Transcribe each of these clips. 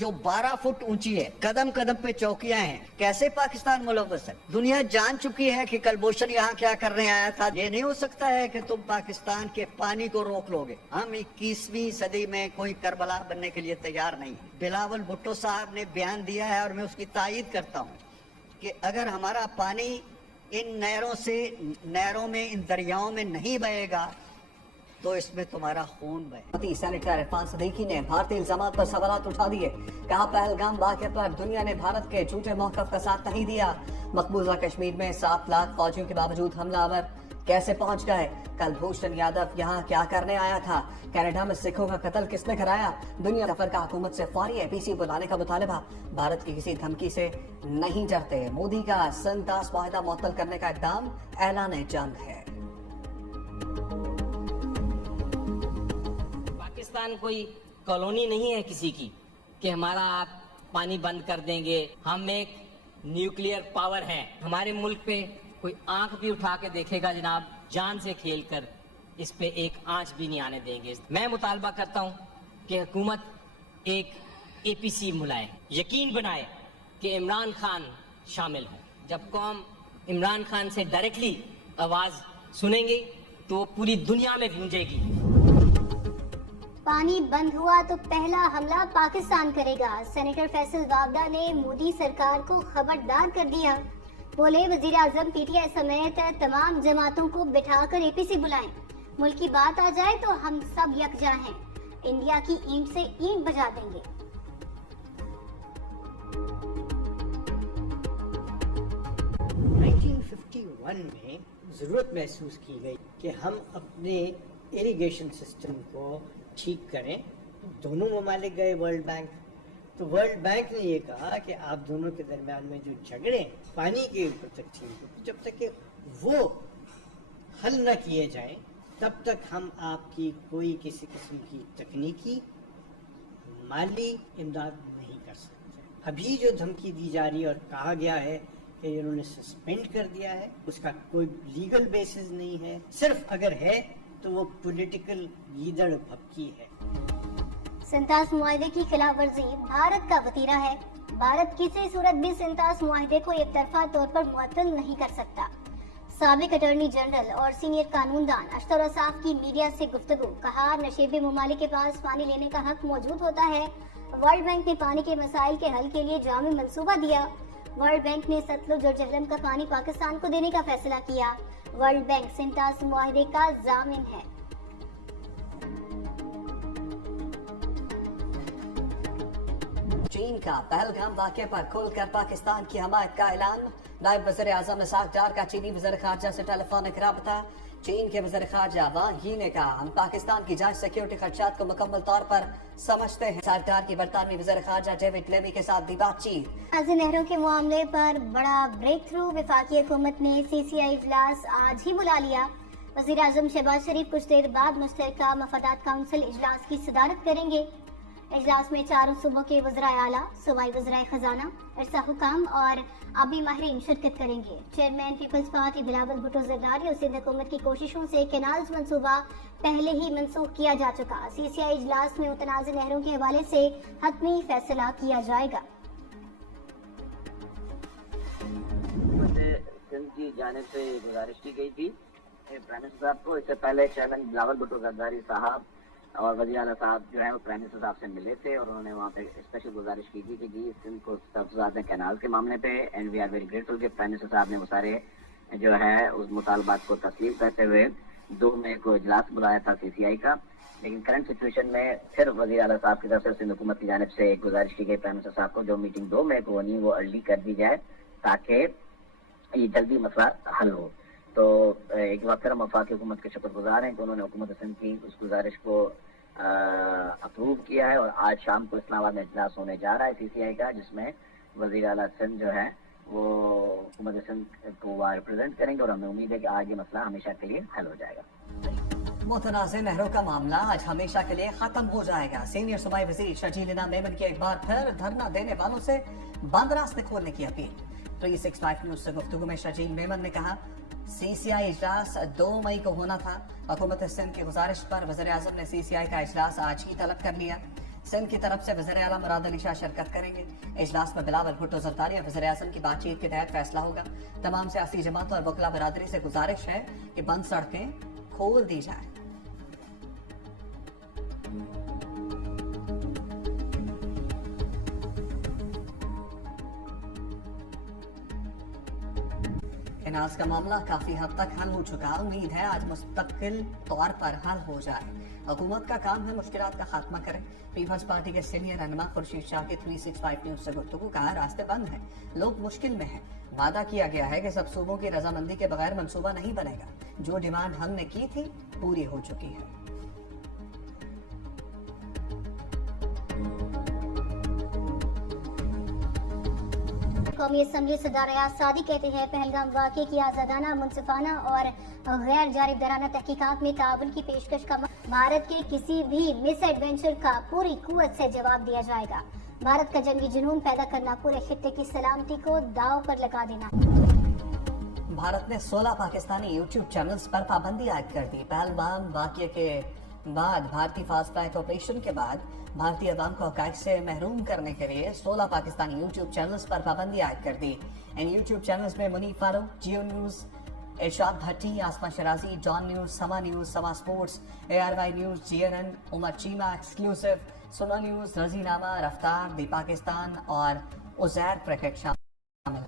جو 12 فٹ اونچی ہے, قدم قدم پہ چوکیاں ہیں. کیسے پاکستان ملوث ہے؟ دنیا جان چکی ہے کہ کلبھوشن یہاں کیا کرنے آیا تھا. یہ نہیں ہو سکتا ہے کہ تم پاکستان کے پانی کو روک لو گے. ہم 21ویں صدی میں کوئی کربلا بننے کے لیے تیار نہیں. بلاول بھٹو صاحب نے بیان دیا ہے اور میں اس کی تائید کرتا ہوں کہ اگر ہمارا پانی ان نہروں میں, ان دریاؤں میں نہیں بہے گا تو اس میں تمہارا خون بہے. سینیٹر عرفان صدیقی نے بھارتی الزامات پر سوالات اٹھا دیے. کہا پہلگام واقعے پر دنیا نے بھارت کے جھوٹے موقف کا ساتھ نہیں دیا. مقبوضہ کشمیر میں 7 لاکھ فوجیوں کے باوجود حملہ آور کیسے پہنچ گئے؟ کلبھوشن یادو یہاں کیا کرنے آیا تھا؟ کینیڈا میں سکھوں کا قتل کس نے کرایا؟ دنیا سفر کا حکومت سے فوری APC بلانے کا مطالبہ. بھارت کی کسی دھمکی سے نہیں ڈرتے. مودی کا سنتاس معاہدہ معطل کرنے کا اقدام اعلان جنگ ہے. پاکستان کوئی کالونی نہیں ہے کسی کی کہ ہمارا آپ پانی بند کر دیں گے. ہم ایک نیوکلیئر پاور ہیں. ہمارے ملک پہ کوئی آنکھ بھی اٹھا کے دیکھے گا جناب, جان سے کھیل کر اس پہ ایک آنچ بھی نہیں آنے دیں گے. میں مطالبہ کرتا ہوں کہ حکومت ایک APC بلائے, یقین بنائے کہ عمران خان شامل ہوں. جب قوم عمران خان سے ڈائریکٹلی آواز سنیں گے تو پوری دنیا میں گونجے گی. پانی بند ہوا تو پہلا حملہ پاکستان کرے گا. سینیٹر فیصل وابڈا نے مودی سرکار کو خبردار کر دیا. بولے وزیر اعظم PTI سمیت تمام جماعتوں کو بٹھا کر APC بلائیں. ملک کی بات آ جائے تو ہم سب یکجا ہیں. انڈیا کی اینٹ سے اینٹ بجا دیں گے. میں ضرورت محسوس کی گئی کہ ہم اپنے اریگیشن سسٹم کو ٹھیک کریں. دونوں ممالک گئے ورلڈ بینک, تو ورلڈ بینک نے یہ کہا کہ آپ دونوں کے درمیان میں جو جھگڑے پانی کے اوپر تقسیم کو, جب تک کہ وہ حل نہ کیے جائیں تب تک ہم آپ کی کوئی کسی قسم کی تکنیکی مالی امداد نہیں کر سکتے. ابھی جو دھمکی دی جا رہی ہے اور کہا گیا ہے کہ انہوں نے سسپینڈ کر دیا ہے, اس کا کوئی لیگل بیسس نہیں ہے. صرف اگر ہے تو وہ پولیٹیکل گیدڑ بھبکی ہے. سنتاس معاہدے کی خلاف ورزی بھارت کا وتیرہ ہے. بھارت کسی صورت بھی سنتاس معاہدے کو ایک طرفہ طور پر معطل نہیں کر سکتا. سابق اٹارنی جنرل اور سینئر قانون دان اشتر اصاف کی میڈیا سے گفتگو. کہا نشیبی ممالک کے پاس پانی لینے کا حق موجود ہوتا ہے. ورلڈ بینک نے پانی کے مسائل کے حل کے لیے جامع منصوبہ دیا. ورلڈ بینک نے ستلج اور جہلم کا پانی پاکستان کو دینے کا فیصلہ کیا. ورلڈ بینک سنتاس معاہدے کا ضامن ہے. چین کا پہلگام واقعے پر کھل کر پاکستان کی حمایت کا اعلان. نائب وزیر اعظم اسحاق ڈار کا چینی وزیر خارجہ سے ٹیلی فونک رابطہ. چین کے وزیر خارجہ وانگ یی نے کہا ہم پاکستان کی جانچ سیکیورٹی خدشات کو مکمل طور پر سمجھتے ہیں. سرکار کی برطانوی وزیر خارجہ ڈیوڈ لیمی کے ساتھ بھی بات چیت. غازی نہروں کے معاملے پر بڑا بریک تھرو. وفاقی حکومت نے CCI اجلاس آج ہی بلا لیا. وزیر اعظم شہباز شریف کچھ دیر بعد مشترکہ مفادات کونسل اجلاس کی صدارت کریں گے. اجلاس میں چاروں صوبوں کے وزرائے اعلیٰ, صوبائی وزرائے خزانہ, عرصہ حکام اور آبی ماہرین شرکت کریں گے. چیئرمین پیپلز پارٹی بلاول بھٹو زرداری اور سندھ حکومت کی کوششوں سے کینالز منصوبہ پہلے ہی منسوخ کیا جا چکا. CCI اجلاس میں متنازع نہروں کے حوالے سے حتمی فیصلہ کیا جائے گا. سندھ کی جانب سے گزارش کی گئی تھی پرائم منسٹر صاحب کو. اس سے پہلے چیئرمین بلاول بھٹو زرداری صاحب اور وزیر اعلیٰ صاحب جو ہیں وہ پرائم منسٹر صاحب سے ملے تھے اور انہوں نے وہاں پہ اسپیشل گزارش کی تھی کہ جی سندھ کو تحفظات ہیں کینال کے معاملے پہ. And we are very grateful کہ پرائم منسٹر صاحب نے وہ سارے جو ہے اس مطالبات کو تسلیم کرتے ہوئے 2 مئی کو اجلاس بلایا تھا CCI کا. لیکن کرنٹ سچویشن میں پھر وزیر اعلیٰ صاحب کی طرف سے سندھ حکومت کی جانب سے ایک گزارش کی گئی پرائم منسٹر صاحب کو جو میٹنگ 2 مئی کو ہونی وہ ارلی کر دی جائے تاکہ یہ جلدی مسئلہ حل ہو. تو ایک بار پھر ہم وفاقی حکومت کے شکر گزار ہیں کہ انہوں نے حکومت سندھ کی اس گزارش کو اپروو کیا ہے. اور آج شام کو اسلام آباد میں اجلاس ہونے جا رہا ہے CCI کا, جس میں وزیر اعلیٰ سندھ جو ہے وہ حکومت سندھ کو ریپرزینٹ کریں گے اور ہمیں امید ہے کہ آج یہ مسئلہ ہمیشہ کے لیے حل ہو جائے گا. متنازع نہروں کا معاملہ آج ہمیشہ کے لیے ختم ہو جائے گا. سینئر صوبائی وزیر شرجیل انعام میمن کی ایک بار پھر دھرنا دینے والوں سے بند راستے کھولنے کی اپیل. 365 نیوز سے گفتگو میں شرجیل میمن نے کہا CCI اجلاس 2 مئی کو ہونا تھا. حکومت سندھ کی گزارش پر وزیر اعظم نے CCI کا اجلاس آج ہی طلب کر لیا. सिंध की तरफ से वज़ीर आला मुराद अली शाह शिरकत करेंगे। इजलास में बिलावल भुट्टो ज़रदारी और वज़ीर आज़म की बातचीत के तहत फैसला होगा। तमाम सियासी जमात और वकला बरादरी से गुजारिश है कि बंद सड़कें खोल दी जाए। इनाज का मामला काफी हद तक हल हो चुका। उम्मीद है आज मुस्तकिल तौर पर हल हो जाए। हुकूमत का काम है मुश्किलात का खात्मा करे। पीपल्स पार्टी के सीनियर रहनुमा खुर्शीद शाह के 365 न्यूज से गुफ्तगू कहा, रास्ते बंद हैं, लोग मुश्किल में हैं। वादा किया गया है कि सब सूबों की रजामंदी के बगैर मंसूबा नहीं बनेगा। जो डिमांड हमने की थी पूरी हो चुकी है। कौमी असम्बली सदर रियाज सादी कहते हैं, पहलगाम वाक़े की आज़ादाना, मुनसिफाना और गैर जानिबदाराना तहकीकात में ताउन की पेशकश का भारत के किसी भी मिस एडवेंचर का पूरी कुव्वत से जवाब दिया जाएगा। भारत का जंगी जुनून पैदा करना, पूरे खित्ते की सलामती को दाव पर लगा देना। भारत ने 16 पाकिस्तानी यूट्यूब चैनल्स पर पाबंदी आयद कर दी। पहलगाम वाक़े के बाद भारतीय फास्ट ट्रैक ऑपरेशन के बाद भारतीय अवाम को हक़ाइक़ से महरूम करने के लिए 16 पाकिस्तानी यूट्यूब चैनल्स पर पाबंदी आयद कर दी। इन यूट्यूब चैनल्स में मुनीफ फारूक, जियो न्यूज़, इरशाद भट्टी, आसमा शराजी, जॉन news, Samaa sports, ARY news, GNN, Umar Cheema exclusive, Suno news, रजीनामा, रफ्तार, दी पाकिस्तान और उज़ैर क्रिकेट शामिल हैं।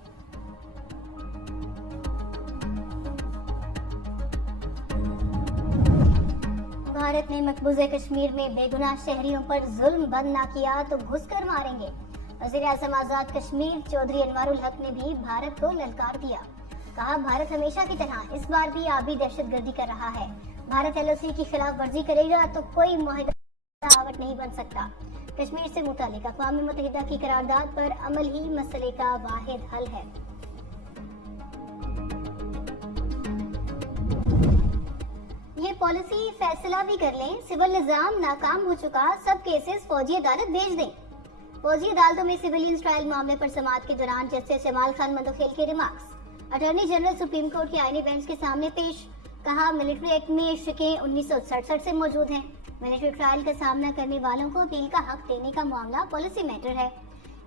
भारत ने मकबूजा कश्मीर में बेगुनाह शहरियों पर जुल्म बंद न किया तो घुसकर मारेंगे। वज़ीर आज़म आज़ाद कश्मीर चौधरी अनवारुल हक ने भी भारत को ललकार दिया। कहा, भारत हमेशा की तरह इस बार भी आबी दहशतगर्दी कर रहा है। भारत LOC की खिलाफ वर्जी करेगा तो कोई मुआहिदा रुकावट नहीं बन सकता। कश्मीर से मुतालिक अक़वाम मुत्तहिदा की करारदाद पर अमल ही मसले का वाहिद हल है। ये पॉलिसी फैसला भी कर लें, सिविल निजाम नाकाम हो चुका, सब केसेस फौजी अदालत भेज दें। फौजी अदालतों में सिविलियन ट्रायल मामले पर समाअत के दौरान जस्टिस जमाल खान मंदोखेल के remarks. Attorney general supreme court के आईनी बेंच के सामने पेश। कहा, मिलिट्री एक्ट में शिकें 1967 से मौजूद हैं। मिलिट्री ट्रायल का सामना करने वालों को अपील का हक देने का मामला पॉलिसी मैटर है।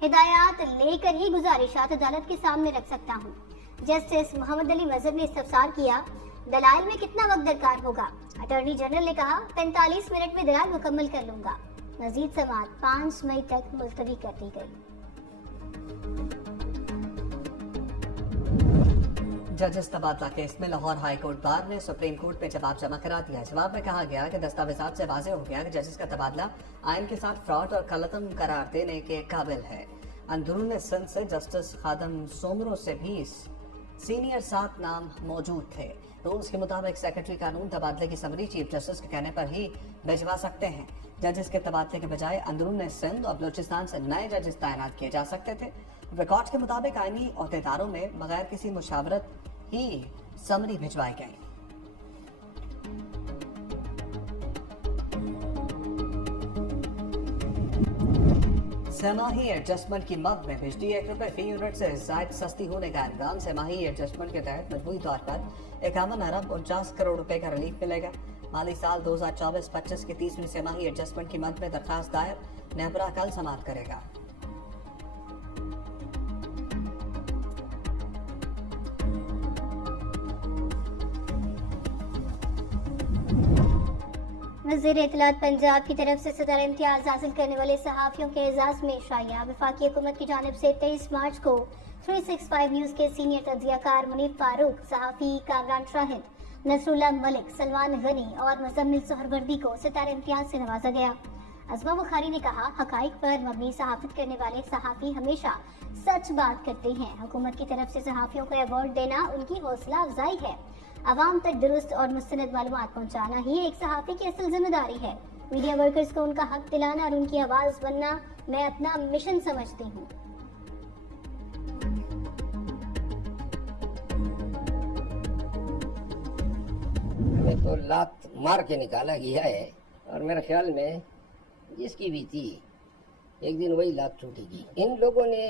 हिदायत लेकर ही गुजारिशात अदालत के सामने रख सकता हूँ। जस्टिस मोहम्मद अली मजहब ने इस्तफसार किया, दलाइल में कितना वक्त दरकार होगा? अटॉर्नी जनरल ने कहा, 45 मिनट में दलाइल मुकम्मल कर लूंगा। मजीद समाअत 5 मई तक मुलतवी कर दी गई। जजेस तबादला केस में लाहौर हाई कोर्ट बार ने सुप्रीम कोर्ट में जवाब जमा करा दिया। जवाब में कहा गया कि दस्तावेजात से वाज़ेह हो गया कि जजेस का तबादला आइन के साथ फ्रॉड और कलतम करार देने के काबिल है। अंदरून सिंध से जस्टिस खादम सोमरो से भी सीनियर 7 नाम मौजूद थे। रूल्स के मुताबिक सेक्रेटरी कानून तबादले की समरी चीफ जस्टिस के कहने पर ही भिजवा सकते हैं। जजेस के तबादले के बजाय अंदरून सिंध और बलूचिस्तान से नए जजेस तैनात किए जा सकते थे। रिकॉर्ड के मुताबिक आईनी अहदेदारों में बगैर किसी मुशावरत ही समरी भिजवाई गई। सेमाही एडजस्टमेंट की मद में बिजली ₹1 फी यूनिट से जायद सस्ती होने का इम्कान। सेमाही एडजस्टमेंट के तहत मजमूई तौर पर 51 अरब 49 करोड़ रुपए का रिलीफ मिलेगा। माली साल 2024-25 की 30वीं सेमाही एडजस्टमेंट की मद में दरखास्त दायर। नेबरा कल समाप्त करेगा। वज़ीर इत्तलात पंजाब की तरफ से सदर इम्तियाज हासिल करने वाले सहाफ़ियों के एजाज़ में शाया। वफाकी हुकूमत की जानिब से 23 मार्च को 365 न्यूज़ के सीनियर तज्ज़ियाकार मुनीफ फारूक, सहाफ़ी कामरान शाहिद, नसरुल्लाह मलिक, सलमान गनी और मुज़म्मिल सोहरवर्दी को सितार इम्तियाज से नवाजा गया। अज़मा बुखारी ने कहा, हक़ाइक़ पर मबनी सहाफ़त करने वाले सहाफ़ी हमेशा सच बात करते हैं। हुकूमत की तरफ से सहाफ़ियों को अवार्ड देना उनकी हौसला अफजाई है। अवाम तक दुरुस्त और मुस्तनद मालूमात पहुँचाना ही एक सहाफ़ी की असल जिम्मेदारी है। मीडिया वर्कर्स को उनका हक दिलाना और उनकी आवाज़ बनना मैं अपना मिशन समझती हूँ। हमें तो लात मार के निकाला गया है और मेरे ख्याल में जिसकी भी थी एक दिन वही लात टूटेगी। इन लोगों ने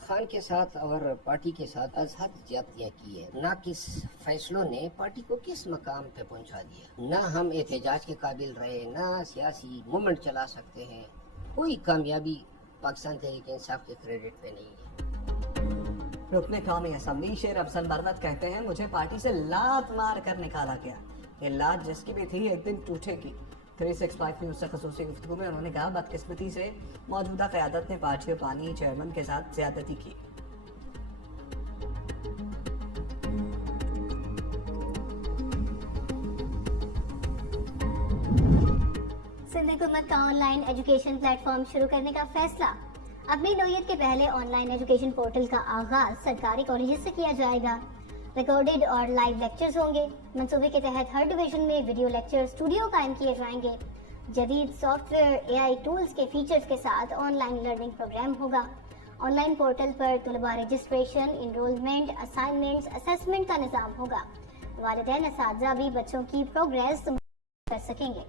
खान के साथ और पार्टी के साथ अजहद ज्यादतियाँ की है। ना किस फैसलों ने पार्टी को किस मकाम पे पहुंचा दिया। ना हम एहतजाज के काबिल रहे, ना सियासी मूवमेंट चला सकते हैं। कोई कामयाबी पाकिस्तान तहरीक इंसाफ के क्रेडिट पे नहीं है। रुकने कौमी असम्बली शेर अफजल मरवत कहते हैं मुझे पार्टी से लात मार कर निकाला गया। ये लात जिसकी भी थी एक दिन टूटेगी। 365 न्यूज़ से खसूसी गुफ्तगू में उन्होंने कहा बदकिस्मती से मौजूदा क़यादत ने पार्टी और पानी चेयरमैन के साथ ज्यादती की। सिंध हुकूमत का ऑनलाइन एजुकेशन प्लेटफॉर्म शुरू करने का फैसला। अपनी नौयत के पहले ऑनलाइन एजुकेशन पोर्टल का आगाज सरकारी कॉलेज से किया जाएगा। रिकॉर्डेड और लाइव लेक्चर्स होंगे। मंसूबे के तहत हर डिवीजन में वीडियो लेक्चर स्टूडियो कायम किए जाएंगे। जदीद सॉफ्टवेयर AI टूल्स के फीचर्स के साथ ऑनलाइन लर्निंग प्रोग्राम होगा। ऑनलाइन पोर्टल पर तलबा रजिस्ट्रेशन, इनरोलमेंट, असाइनमेंट्स, असेसमेंट का निज़ाम होगा। वालिदैन असातिज़ा भी बच्चों की प्रोग्रेस कर सकेंगे।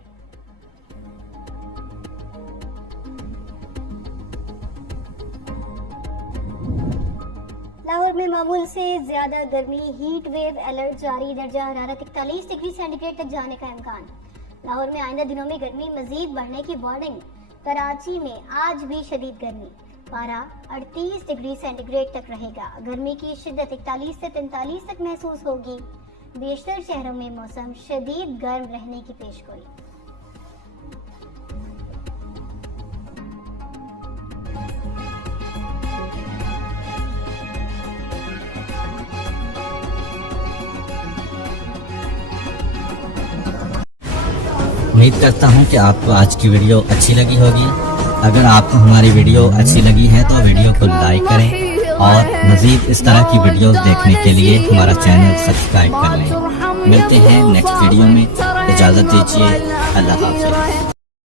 लाहौर में मामूल से ज्यादा गर्मी, हीट वेव अलर्ट जारी। दर्जा हरारत 41 डिग्री सेंटीग्रेड तक जाने का इम्कान। लाहौर में आइंदा दिनों में गर्मी मजीद बढ़ने की वार्निंग। कराची में आज भी शदीद गर्मी, पारा 38 डिग्री सेंटीग्रेड तक रहेगा। गर्मी की शिद्दत 41 से 43 तक महसूस होगी। बेशतर शहरों में मौसम शदीद गर्म रहने की पेशगोई। उम्मीद करता हूँ कि आपको आज की वीडियो अच्छी लगी होगी। अगर आपको हमारी वीडियो अच्छी लगी है तो वीडियो को लाइक करें और मज़ीद इस तरह की वीडियोस देखने के लिए हमारा चैनल सब्सक्राइब कर लें। मिलते हैं नेक्स्ट वीडियो में। इजाज़त दीजिए। अल्लाह हाफ़िज़।